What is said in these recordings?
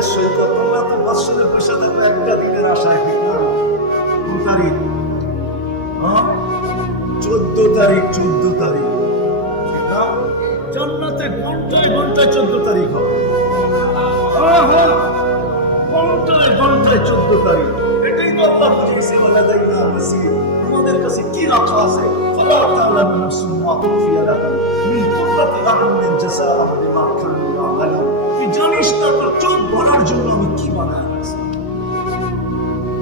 সমাজের সৈকত, তোমরা তো বৎসরের পয়সা থাকলে একটা দিনের আশায় ঠিক না? কোন তারিখ? 14 তারিখ, 14 তারিখ জান্নাতে ঘন্টায় ঘন্টায় 14 তারিখ হবে। ঘন্টায় ঘন্টায় 14 তারিখ। এটাই তো আল্লাহ বুঝিয়েছে, বলে দেখ না আমাদের কাছে কি রাখা আছে। ফালা তা'লামু নাফসুন মা উখফিয়া লাহুম মিন কুররাতি আ'য়ুনিন জাযাআ'আন বিমা কানু ইয়া'মালুন। তুই জানিস না তোর চোখ ভরার জন্য আমি কি বানায় রাখছি।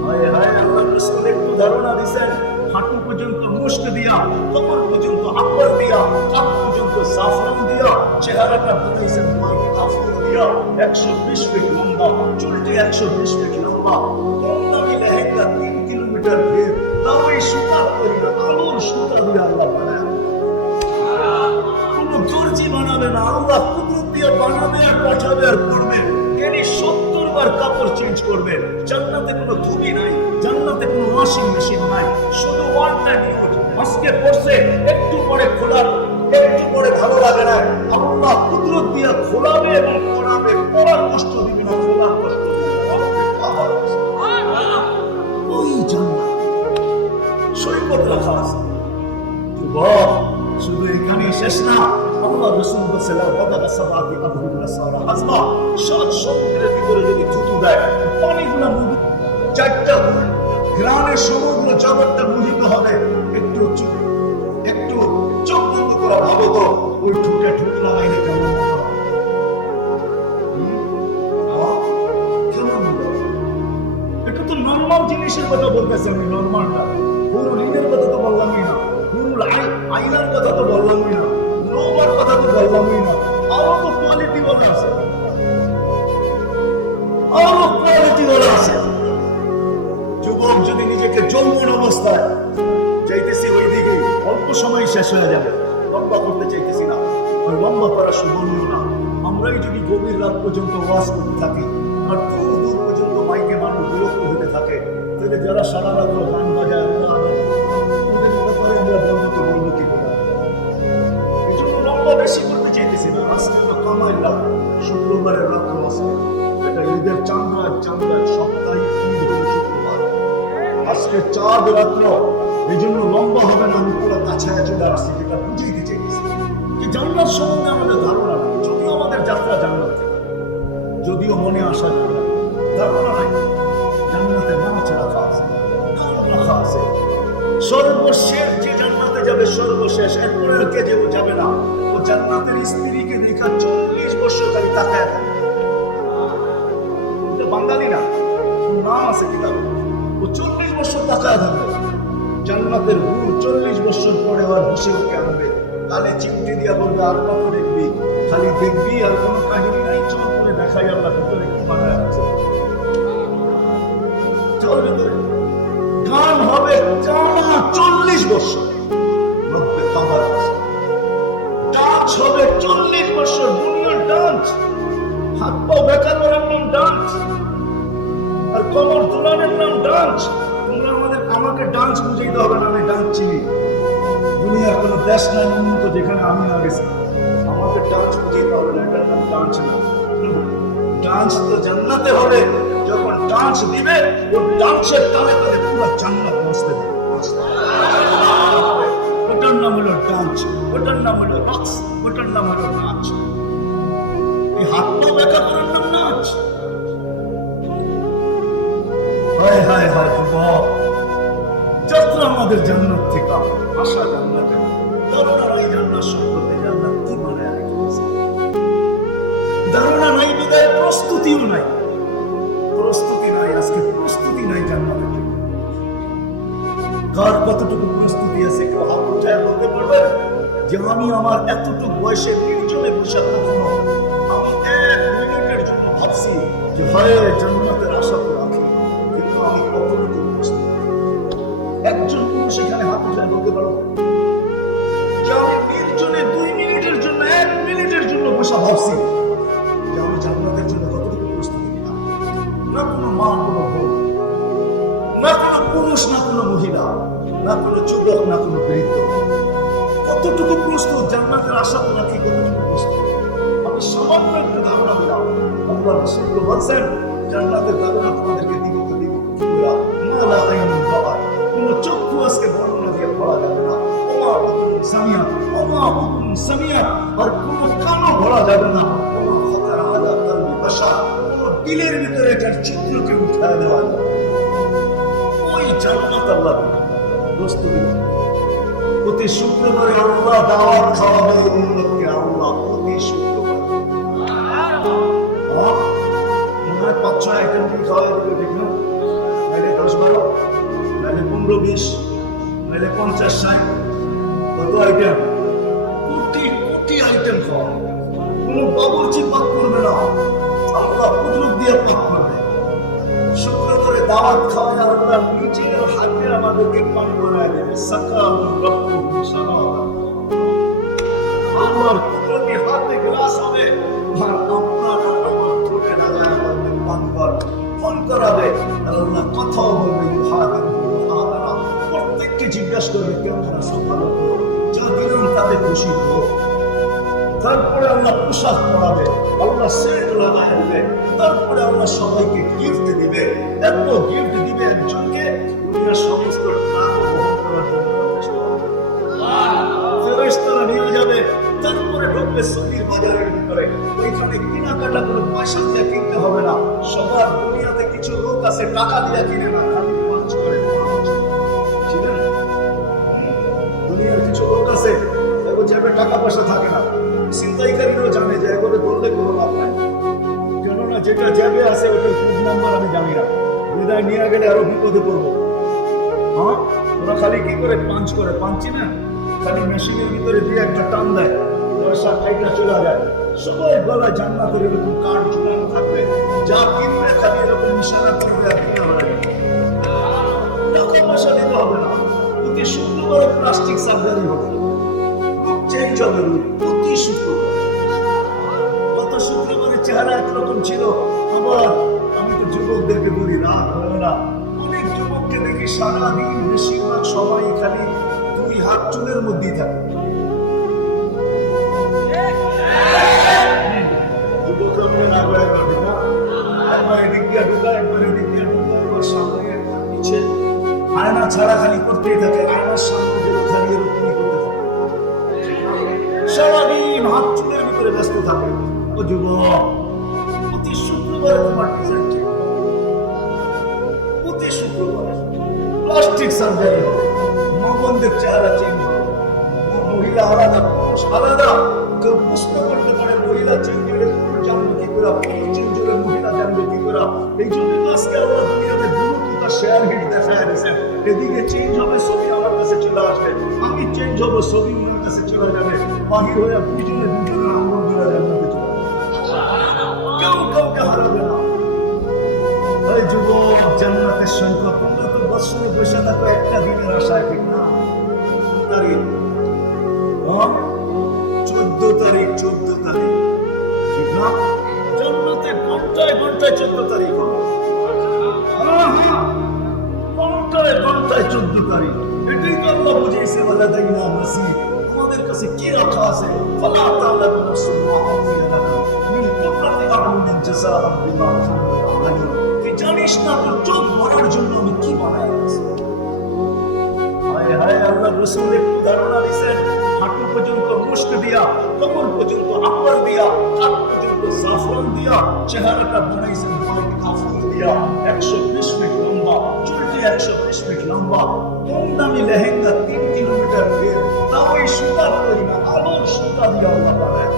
হায় হায়, আল্লাহ রাসূল একটু ধারণা দিয়েছেন, হাঁটু পর্যন্ত মুস্ক দিয়া, কমর পর্যন্ত আম্বর দিয়া, কাপ পর্যন্ত জাফরান দিয়া, চেহারাটা বানাইছেন হোয়াইট কাফন দিয়া, 120 ফিট লম্বা, চুলটি 120 ফিট লম্বা, কমনা মিলে একটা 3 কিলোমিটার ঘের, তাও এই সুতা তৈরি না, আলোর সুতা দিয়ে আল্লাহ বানায়। কোনো দর্জি বানাবে না, আল্লাহ কুদরত দিয়ে বানাবে আর পাঠাবে আর করবে। তিনি 70 বার কাপড় চেঞ্জ করবে। জান্নাতে কোনো ধুবি নাই, জান্নাতে কোনো ওয়াশিং মেশিন নাই, শুধু ওয়ান টাইম ইউজ। আজকে পড়ছে, একটু পরে খোলার, একটু পরে ভালো লাগে না, আল্লাহ কুদরত দিয়ে খোলাবে এবং পড়াবে। পড়ার কষ্ট দিবে না, খোলার কষ্ট দিবে না। ওই জান্নাত সৈকত রাখা আছে। যুবক, শুধু এখানেই শেষ না। আল্লাহ রাসূল বলেছেন, ওয়াদাকা সাবাতি আবহুল্লাহ সারা আজমা, 7 সমুদ্রের ভিতরে যদি থুতু দেয়, পানিগুলো মুখ, 4টা গ্রামের সমুদ্র জগৎটা মুহিত হবে। একটু চোখ বন্ধ করে ভাবো তো, ওই ঠুকে ঠুক লাগাইলে কেমন এটা তো নর্মাল জিনিসের কথা বলতেছি আমি, নর্মাল না। পুরো ঋণের কথা তো বললামই না, পুরো আইনার কথা তো বললামই না, লোবার কথা তো বললামই না। আরো তো কোয়ালিটি বলা আছে, আরো কোয়ালিটি বলা আছে। যুবক যদি নিজেকে যৌবন অবস্থায় চাইতেছি ওই দিকে, অল্প সময় শেষ হয়ে যাবে। লম্বা করতে চাইতেছি না, ওই লম্বা করা সুবর্ণ না। আমরাই যদি গভীর রাত পর্যন্ত ওয়াজ করতে থাকি আর দূর দূর পর্যন্ত মাইকে মানুষ বিরক্ত হতে থাকে, তাহলে যারা সারা রাত গান বাজায় আমরা বন্ধ তো বলবো কি করে? এই জন্য লম্বা বেশি করতে চাইতেছি না। আজকে তো কামাইলাম, শুক্রবারের রাত্র আজকে, এটা ঈদের চাঁদ সপ্তাহে ঈদ হলো শুক্রবার, আজকে চাঁদ রাত্র। এই জন্য লম্বা হবে না, আমি পুরো কাছায় চলে আসছি, যেটা বুঝিয়ে চাইতেছি যে জান্নাত সম্বন্ধে আমাদের ধারণা নেই। যদিও আমাদের যাত্রা জান্নাত থেকে, যদিও মনে আসা ধারণা নাই। জান্নাতে নামাজ রাখা আছে, রাখা আছে। সর্বশেষ যে জান্নাতে যাবে, সর্বশেষ, এরপরে আর কে যেও যাবে না। ও জান্নাতের স্ত্রীকে দেখা 40 বছর খালি তাকায় থাকে। বাঙালি না, নাম আছে কিতাবে, ও 40 বছর তাকায় থাকবে। জান্নাতের হুর 40 বছর পরে আর বসে ওকে আনবে, তাহলে চিমটি দিয়া বলবে, আর কত দেখবি? খালি দেখবি, আর কোনো কাহিনী নাই, চল করে দেখাই আল্লাহ ভিতরে কি বানায় আছে। চল ভিতরে গান হবে টানা 40 বছর, লোকবে কামার ডান্স হবে 40 বছর, দুনিয়ার ডান্স। হাত পা বেঁকানোর নাম ডান্স, আর কোমর দুলানের নাম ডান্স। তোমরা আমাকে ডান্স বুঝাইতে হবে না, আমি ডান্স চিনি। দুনিয়ার কোনো দেশ নাই উন্নত যেখানে আমি না গেছি, আমাদের ডান্স বুঝাইতে হবে না, এটার নাম ডান্স না। ডান্স তো জান্নাতে হবে। যখন ডান্স দিবে, ও ডান্সের তালে তালে পুরো জান্নাত নাচতে থাকবে। ওটার নাম হলো ডান্স, ওটার নাম হলো রক্স, ওটার নাম হলো নাচ। এই হাত পা ব্যাখ্যা করার নাম নাচ। হায় হায় হায়, যুবক, যাত্রা আমাদের জান্নাত থেকে, আশা জান্নাতে। ধারণা নাই জান্নাত সম্পর্কে, জান্নাত কি বানায় রেখেছে। ধারণা নাই বিদায় প্রস্তুতিও নাই, প্রস্তুতি নাই। আজকে প্রস্তুতি নাই জান্নাতের জন্য। কার কতটুকু প্রস্তুতি আছে কেউ হাত উঠায় বলতে পারবেন যে আমি আমার এতটুকু বয়সে নির্জনে বসে কখনো আমি 1 মিনিটের জন্য ভাবছি যে হয় জান্নাতের আশা তো রাখি, কিন্তু আমি কতটুকু প্রস্তুত? একজন পুরুষ এখানে হাত উঠায় বলতে পারবো যে আমি নির্জনে 2 মিনিটের জন্য, 1 মিনিটের জন্য বসে ভাবছি যে আমি জান্নাতের জন্য কতটুকু প্রস্তুতি নিলাম? না কোনো মা, কোনো বোন, না কোনো পুরুষ, না কোনো মহিলা, না কোনো যুবক, না কোনো বৃদ্ধ। কতটুকু প্রস্তুত জান্নাতের আশা তো রাখি, কতটুকু প্রস্তুত? আমি সামান্য একটা ধারণা দিলাম। আল্লাহ রাসূল বলেন জান্নাতের দারোগা তোমাদেরকে দিব তো দিব পুরা মালা আইনুন রাআত, কোনো চক্ষু আজকে বর্ণনা দিয়ে ভরা যাবে না, ওমা সামিয়া ওমা সামিয়া, আর কোনো কানও ভরা যাবে না, কোনো খতরা আলা কলবি বাশার, কোনো দিলের ভিতরে একটা চিত্রকে উঠায় দেওয়া যাবে। ওই জান্নাত আল্লাহ দোস্ত প্রতি শুক্রবারে আল্লাহ দাওয়াত খাওয়াবে উম্মতকে, আল্লাহ প্রতি শুক্রবার 5-6 আইটেম কি খাওয়াই দেবে, দেখুন নাহলে 10-12, নাহলে 15-20, নাহলে 50-60, কত আইটেম, কোটি কোটি আইটেম খাওয়া, কোনো বাবুর্চি পাক করবে না, আল্লাহ কুদরত দিয়ে পাক করবে। শুক্রবারে দাওয়াত খাওয়ায় আল্লাহ নিজের হাতে আমাদেরকে পান বানায় দেবে, সাকাতুর রব্বুহুম সালাওয়াত, আল্লাহর কুদরতি হাতে গ্লাস হবে, আর আপনার আমার ঠোঁটে লাগায় আমাদের পানবার ফোন করাবে, আল্লাহ কথাও বলবে, প্রত্যেককে জিজ্ঞাসা করবে কেমন আছো, ভালো যা দিলাম তাতে খুশি হবো। তারপরে আল্লাহ পোশাক পরাবে, আল্লাহ সেট লাগায় দেবে, তারপরে আল্লাহ সবাইকে গিফট দিবে, এত গিফট দিবে একজনকে দুনিয়ার সমস্ত ফেরেশতারা নিয়ে যাবে, তারপরে ঢুকবে সৌদির বাজারের ভিতরে, ওইখানে কেনাকাটা কোনো পয়সা দিয়ে কিনতে হবে না, সবার দুনিয়াতে কিছু লোক আছে টাকা দিয়ে কিনে না, খালি খরচ করে। দুনিয়ার কিছু লোক আছে যাবে টাকা পয়সা থাকে না, চিন্তাইকারীরাও জানে যে এগুলো বললে কোনো লাভ নাই, কেননা যেটা যাবে আছে ওটার কোড নাম্বার আমি জানি না, বিদায় নিয়ে গেলে আরো বিপদে পড়বো। হ্যাঁ, ওরা খালি কি করে পাঞ্চ করে, পাঞ্চি না, খালি মেশিনের ভিতরে দিয়ে একটা টান দেয়, পয়সা খাইটা চলে যায়। সবাই গলায় জান্নাতের এরকম কার্ড ঝুলানো থাকবে, যা কিনবে খালি এরকম ইশারা করবে আর কিনা হবে, টাকা পয়সা দিতে হবে না। প্রতি শুক্রবারে প্লাস্টিক সার্জারি হবে, চেঞ্জ হবে প্রতি শুক্রবার। গত শুক্রবারের চেহারা একরকম ছিল, আবার আমি তো যুবকদেরকে বলি রাত হয় না, অনেক যুবককে দেখি সারাদিন বেশিরভাগ সময় খালি 2 হাত চুলের মধ্যেই থাকে। যুবকরা মনে না করে না, একবার এদিক দিয়ে ঢুকা, একবার এদিক দিয়ে ঢুকা, একবার সামনে একবার নিচে, আয়না ছাড়া খালি করতেই থাকে, আয়নার সামনে যেন খালি এরকমই করতে থাকে, সারাদিন হাত চুলের ভিতরে ব্যস্ত থাকে। ও যুবক, প্রতি শুক্রবারে তোমার ডিজাইন, প্রতি শুক্রবারে প্লাস্টিক সার্জারি হবে, মগনদের চেহারা চেঞ্জ হবে, মহিলা আলাদা পুরুষ আলাদা। কেউ প্রশ্ন করতে পারে মহিলা চেঞ্জ হলে পুরুষ জানবে কি করে, পুরুষ চেঞ্জ হলে মহিলা জানবে কি করে। এই জন্য আজকে আমরা দুনিয়াতে দ্রুততা শেয়ার হিট দেখায় দিয়েছেন, এদিকে চেঞ্জ হবে ছবি আমার কাছে চলে আসবে, আমি চেঞ্জ হবো ছবি আমার কাছে চলে যাবে, বাহির হয়ে দুজনে আমল ধরে জান্নাতে চলে যাবে, কেউ কাউকে হারাবে না। এই যুবক, জান্নাতের সংখ্যা তোমরা তো বছরে বসে থাকো একটা দিনের আশায়, ঠিক না? তারিখ 14 তারিখ, 14 তারিখ, ঠিক না? জান্নাতে ঘন্টায় ঘন্টায় 14 তারিখ হবে, ঘন্টায় ঘন্টায় 14 তারিখ। এটাই তো আল্লাহ বুঝিয়েছে, বলা দেয় না মাসিদ, আমাদের কাছে কি রাখা আছে, ফালা তাআলামু নাফসুন মা উখিয়া লাহুম মিন কুররাতি আ'য়ুনিন জাযাআন বিমা কানু ইয়া'মালুন। তুই জানিস না তোর চোখ ভরার জন্য আমি কি বানাইছি। হায় হায়, আল্লাহ রাসূলের ধারণা দিয়েছেন, হাঁটু পর্যন্ত মুস্ক দিয়া, কোমর পর্যন্ত আম্বার দিয়া, কান পর্যন্ত জাফরান দিয়া, চেহারাটা বানাইছেন হোয়াইট কাফন দিয়া, 120 ফিট লম্বা, চুলটি 120 ফিট লম্বা, কম দামি লেহেঙ্গা 3 কিলোমিটার বের, তাও এই সুতার তৈরি না, আলোর সুতা দিয়ে আল্লাহ বানায়।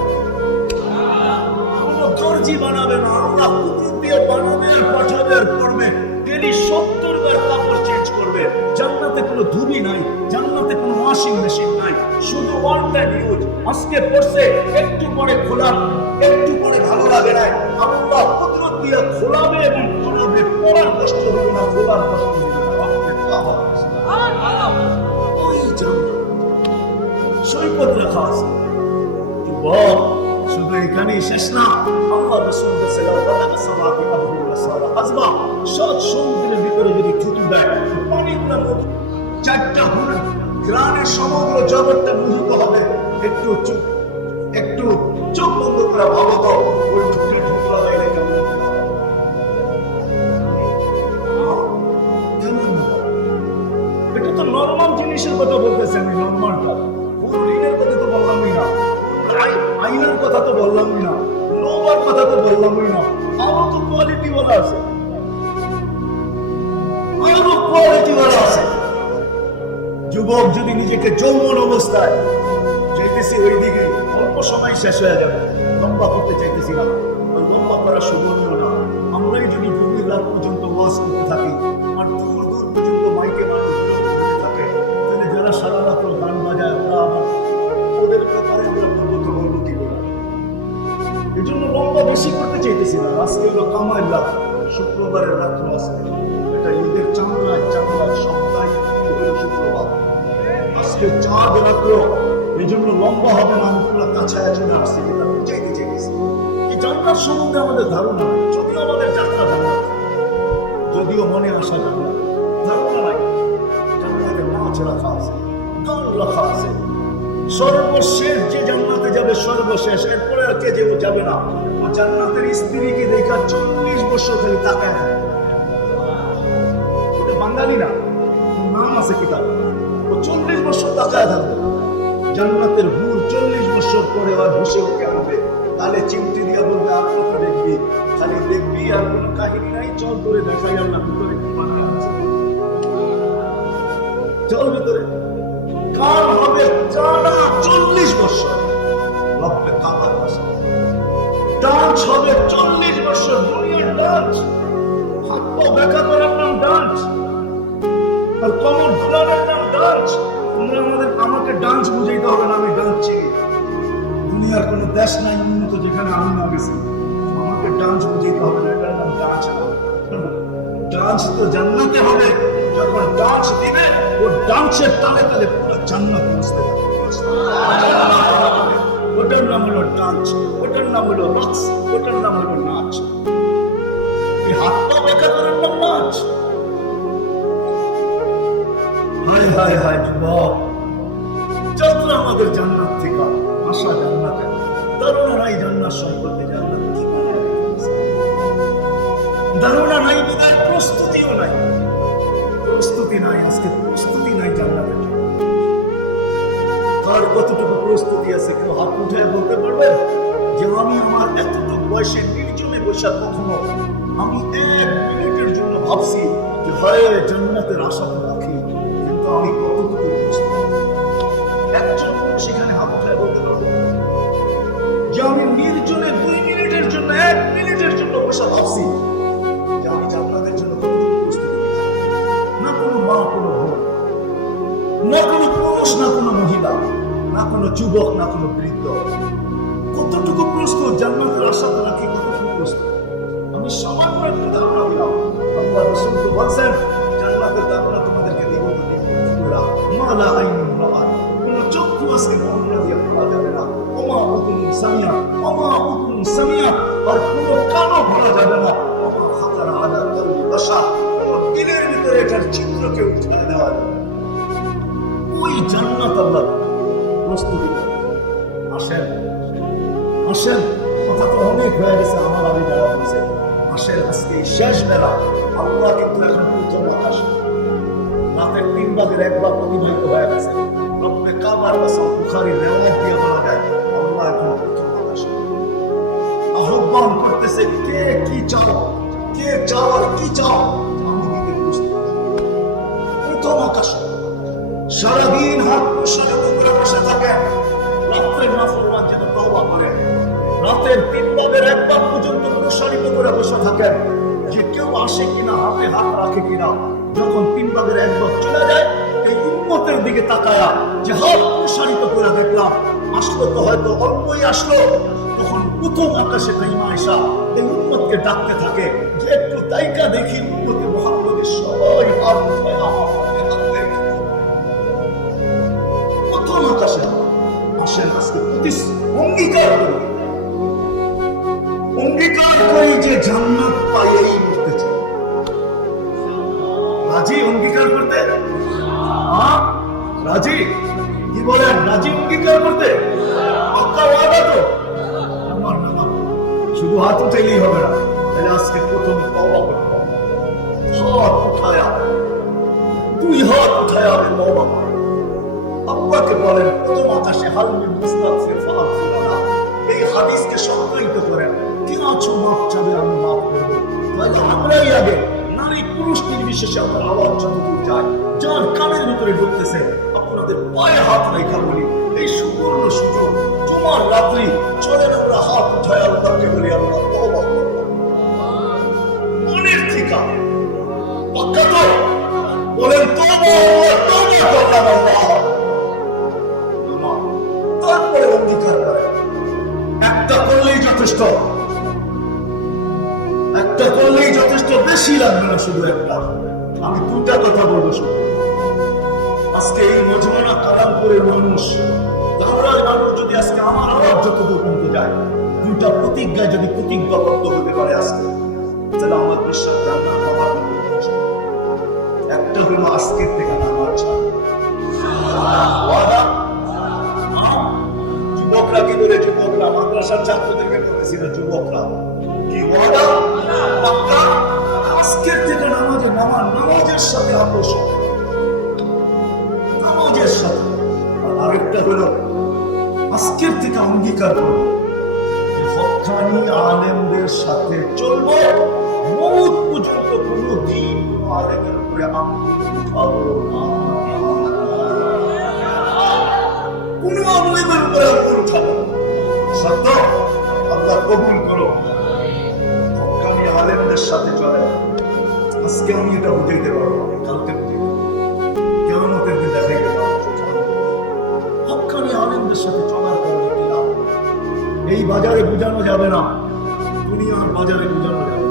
কোনো দর্জি বানাবে না, আল্লাহ কুদরত দিয়ে বানাবে আর পাঠাবে আর করবে। ডেলি 70 বার কাপড় চেঞ্জ করবে। জান্নাতে কোনো ধুবি নাই, জান্নাতে কোনো ওয়াশিং মেশিন নাই, শুধু ওয়ান টাইম ইউজ। আজকে পড়ছে, একটু পরে খোলা, একটু পরে ভালো লাগে না, আল্লাহ কুদরত দিয়ে খোলাবে এবং খোলাবে, পড়ার কষ্ট হবে না, খোলার কষ্ট হবে না। ওই জান্নাত সৈকত রাখা আছে। যুবক, শুধু এখানেই শেষ না, আল্লাহ রাসূল সমুদ্রের ভিতরে যদি থুতু দেয়, পানিগুলো 4টা গ্রামের সমগ্র জগৎটা মুহূর্ত হবে। একটু চোখ বন্ধ করে ভাবো তো, ওই ঠুকরা ঠুকরা দিলে কেমন কথা তো বললামই না, আরো তো কোয়ালিটি ওয়ালা আছে, আরো কোয়ালিটি ওয়ালা আছে। যুবক যদি নিজেকে যৌবন অবস্থায় চাইতেছি ওই দিকে অল্প সময় শেষ হয়ে যাবে, লম্বা করতে চাইতেছি না, ওই লম্বা করা সুবর্ণ না। আমরাই যদি গভীর রাত পর্যন্ত ওয়াজ করতে থাকি আর দূর দূর পর্যন্ত মাইকে মানুষ করতে থাকে, তাহলে যারা সারা রাত্র গান বাজায় ওদের ব্যাপারে আমরা বলবো কি করে? এই জন্য লম্বা বেশি করতে চাইতেছি না। আজকে হলো কামাই রাত, শুক্রবারের রাত্র আজকে, এটা ঈদের চাঁদরা সপ্তাহে শুক্রবার, আজকে চাঁদ রাত্র। এই জন্য লম্বা হবে না, আমরা কাছাকাছি আসছি, এটা চাইতে চাইতেছি। এই জান্নাত সম্বন্ধে আমাদের ধারণা নাই, যদিও আমাদের যাত্রা জান্নাত, যদিও মনে আসা জান্নাত, ধারণা নাই। জান্নাতে নাচ রাখা আছে, গান রাখা আছে, সর্বশেষ যে জান্নাতে যাবে সর্বশেষ, এরপরে আর কে যাবে না। জান্নাতের স্ত্রীকে দেখা 40 বছর খালি তাকায় থাকে। ওটা বাঙালি না, নাম আছে কিতাব, ও 40 বছর তাকায় থাকবে। জান্নাতের হুর 40 বছর পরে আর বসে ওকে আনবে, তাহলে চিমটি দিয়ে বলবে আর কত দেখবি, খালি দেখবি আর কোনো কাহিনী নাই, চল করে দেখাই আল্লাহ ভিতরে কি বানায় আছে, চল ভিতরে। কার হবে টানা 40 বছর, রব্বে কাবার বছর ডান্স হবে 40 বছর, দুনিয়ার ডান্স, হাত পা ব্যাখ্যা করার নাম ডান্স, আর কমর ধোলানোর নাম ডান্স। আমাকে ডান্স বুঝাইতে হবে না, আমি ডান্স চিনি। দুনিয়ার কোনো দেশ নাই উন্নত যেখানে আমি না গেছি, আমাকে ডান্স বুঝাইতে হবে না, এটার নাম ডান্স। ডান্স তো জান্নাতে হবে, যখন ডান্স দিবে ও ডান্সের তালে তালে পুরো জান্নাত বুঝতে পারবে। ওটার নাম হলো ডান্স, ওটার নাম হলো রক্স, ওটার নাম হলো নাচ। এই হাত পা ব্যাখ্যা করার নাম নাচ। হায় হায় হায় যুবক, যাত্রা আমাদের জান্নাত থেকে আশা জান্নাতে, ধারণা নাই জান্নাত সম্পর্কে, জান্নাত কি ধারণা নাই, বোধহয় প্রস্তুতিও নাই, প্রস্তুতি নাই, আজকে প্রস্তুতি নাই জান্নাতের জন্য। কার কতটুকু প্রস্তুতি আছে কেউ হাত উঠে বলতে পারবে যে আমি আমার এতটুকু বয়সে নির্জনে বসে কখনো আমি 1 মিনিটের জন্য ভাবছি যে হয় জান্নাতের আশা তো রাখি, কিন্তু আমি কতটুকু প্রস্তুত? একজন সেখানে হাত উঠে বলতে পারবো যে আমি নির্জনে 2 মিনিটের জন্য 1 মিনিটের জন্য বসে ভাবছি যে আমি জান্নাতের জন্য কতটুকু প্রস্তুতি? না কোনো মা, কোনো বোন, না কোনো পুরুষ, না কোনো মহিলা, না কোনো যুবক, না কোনো বৃদ্ধ, কতটুকু প্রস্তুত জান্নাতের আশা রাখি? কতটুকু প্রস্তুত? আমি সামান্য একটু ধারণা দিলাম। আল্লাহ রাসূল তো বলছেন জান্নাতের ধারণা তোমাদেরকে দিব তো দিব, মালা আইনুন রাআত, কোন চক্ষু আজকে বর্ণনা দিয়ে বলা যাবে না, ওমা উযুনুন সামিআত, ওমা উযুনুন সামিআত, আর কোন কানও ভরা যাবে না, ওমা খাতারা আলা কলবি বাশার, কোন দিলের ভিতরে এটার চিত্রকে উঠায় দেওয়া যাবে। ওই জান্নাত আল্লাহ প্রস্তুতি। আসেন আসেন, কথা তো অনেক হয়ে গেছে, আমার আগে যারা বলছে আসেন, আজকে শেষ বেলা। আল্লাহ কিন্তু এখন প্রথম আকাশ, রাতের 3 ভাগের 1 ভাগ অতিবাহিত হয়ে গেছে। রব্বে কাবার কাছে বুখারীর রিওয়ায়াত দিয়ে বলা যায় আল্লাহ এখন প্রথম আকাশ আহ্বান করতেছে, কে কি চাও, কে চাও আর কি চাও, আমি দিতে প্রস্তুত। প্রথম আকাশ সারাদিন হাত প্রসারিত করে বসে থাকেন, রাত্রের নাফরমান যেন তওবা করেন, রাতের 3 ভাগের 1 ভাগ পর্যন্ত প্রসারিত করে বসে থাকেন যে কেউ আসে কিনা, হাতে হাত রাখে কিনা। যখন 3 ভাগের 1 ভাগ চলে যায়, এই উম্মতের দিকে তাকায়া যে হাত প্রসারিত করে দেখলাম, আসলো তো হয়তো অল্পই আসলো, তখন প্রথম আকাশে নাইমা আয়েশা এই উম্মতকে ডাকতে থাকে যে একটু তাইকা দেখি উম্মতে মুহাম্মদের সবাই হাত উঠায় আমার হাতে হাত রেখে। প্রথম আকাশে আসেন, আজকে অঙ্গীকার করি, অঙ্গীকার করি যে জান্নাত পাইয়েই মরতে চাই। রাজি অঙ্গীকার করতে? রাজি? কি বলেন, রাজি অঙ্গীকার করতে? পাক্কা ওয়াদা তো? আমার না, শুধু হাত উঠাইলেই হবে না, তাহলে আজকে প্রথমে তওবা করতে হবে। হাত উঠায়া, 2 হাত উঠায়া আমি তওবা করব। আল্লাহকে বলেন প্রথম আকাশে হাল মিন মুস্তাগফির ফাগফির লাহু, এই হাদিসকে সংজ্ঞায়িত করেন। কেউ নির্বিশেষে আমার আওয়াজ যতদূর যায়, যার কানের ভিতরে ঢুকতেছে, আপনাদের পায়ে হাত রেখা বলি, এই সুবর্ণ সুযোগ, তোমার রাত্রি, চলেন আমরা হাত উঠায় আল্লাহকে বলি, আল্লাহ তওবা করব। মনের ঠিকা পাক্কা তো বলেন, তওবা তওবা করলাম আল্লাহ। তারপরে অঙ্গীকার করে, একটা করলেই যথেষ্ট, একটা করলেই যথেষ্ট, বেশি লাগবে না, শুধু একটা। আমি দুটা কথা বলবো শুধু। আজকে এই মজমানা কালামপুরের মানুষ, ধামরার মানুষ যদি আজকে আমার আওয়াজ যতদূর পর্যন্ত যায়, দুটা প্রতিজ্ঞায় যদি প্রতিজ্ঞাবদ্ধ হতে পারে আজকে, তাহলে আমার বিশ্বাস রান্না বাবার একটা হলো আজকের থেকে নামাজ ছাড়া। যুবকরা কি বলে, যুবকরা মাদ্রাসার ছাত্রদেরকে বলতেছিল, যুবকরা কি ওয়াদা পাক্কা, আজকের থেকে নামাজের সাথে আমরা নামাজের সাথে। আর আরেকটা হলো আজকের থেকে অঙ্গীকার করবো, হক্কানি আলেমদের সাথে চলবো, মৌত পর্যন্ত কোনো দিন আলেমের উপরে আঙ্গুল উঠাবো না, কোনো আলেমের উপরে আঙ্গুল উঠাবো। সত্য আল্লাহ কবুল করো, হক্কানি আলেমদের সাথে চলে। আজকে আমি এটা বুঝাইতে পারবো, কালকে কেমনতের দিন দেখা গেল হক্কানি আলেমদের সাথে চলার কারণে কি লাভ? এই বাজারে বোঝানো যাবে না, দুনিয়ার বাজারে বোঝানো যাবে,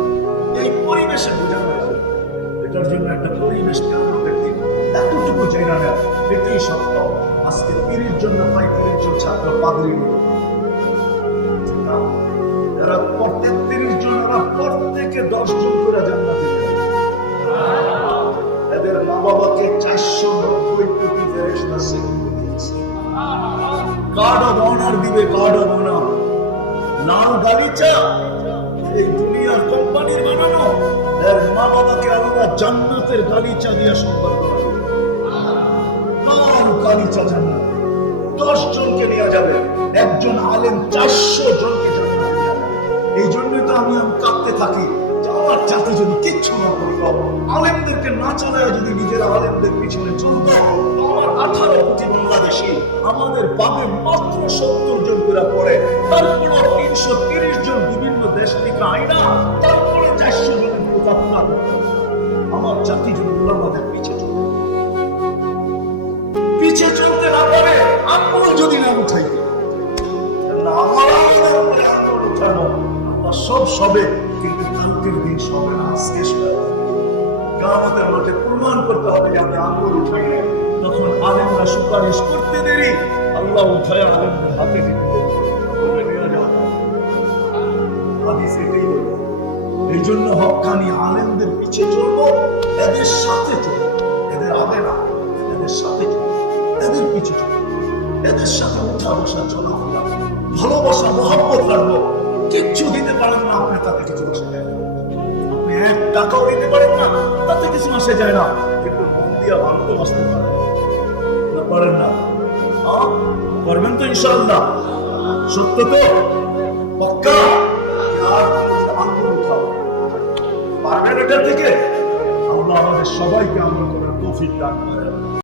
এই পরিবেশে বোঝানো যাবে। এটার জন্য একটা পরিবেশ কেমনতের দিন এতটুকু জায়গা নেয়, এটাই সত্য। আজকে 30 জন না 35 জন ছাত্র পাগড়ি নিল, যারা প্রত্যেক 30 জন, ওরা প্রত্যেকে 10 জন করে জান্নাতে যাবে। এদের মা বাবাকে 490 কোটি ফেরেশতা সেজদা দিয়েছে। গার্ড অব অনার দিবে, গার্ড অব অনার। লাল গালিচা এই দুনিয়ার কোম্পানির বানানো, এর মা বাবাকে আল্লাহ জান্নাতের গালিচা দিয়ে সম্মান করবে। লাল গালিচা জান্নাত 10 জনকে নেওয়া যাবে, একজন আলেম 400 জনকে জান্নাতে নিয়ে যাবে। এই জন্যই তো আমি কাঁদতে থাকি, আমার জাতি যদি কিচ্ছু না করতো, আলেমদেরকে না চালায় যদি নিজেরা আলেমদের পিছনে চলতো, আমার 18 কোটি বাংলাদেশি, আমাদের বাবে মাত্র 70 জন করে পড়ে, তারপরে 330 জন বিভিন্ন দেশ থেকে আইনা, তারপরে 400 জনের প্রতাপনা। আমার জাতি যদি ওলামাদের পিছে চলতে না পারে, আঙ্গুল যদি না উঠাইতে, আমার আঙ্গুল উঠানো সব সবে, কিন্তু কালকের দিন সবে না, আজকে সবে। কিয়ামতের মাঠে প্রমাণ করতে হবে যে আমি আঙ্গুল উঠাই না। তখন আলেমরা সুপারিশ করতে দেরি, আল্লাহ উঠায় আলেমদের হাতে দিতে দেরি। এই জন্য হক্কানি আলেমদের পিছে চলবো, এদের সাথে চলবো, এদের আগে না, এদের সাথে চলবো, এদের পিছে চলবো, এদের সাথে উঠা বসা চলা, ভালোবাসা মহব্বত রাখবো। কিচ্ছু দিতে পারেন না আপনি, তাতে কিছু আসে যায় না। আপনি 1 টাকাও দিতে পারেন না, তাতে কিছু আসে যায় না। কিন্তু মন দিয়া ভালোবাসতে পারেন না, পারেন না? করবেন তো ইনশাআল্লাহ? সত্য তো পাক্কা? আর আঙ্গুল উঠাও, পারবেন এটা থেকে? আল্লাহ আমাদের সবাইকে আমল করার তৌফিক দান করেন।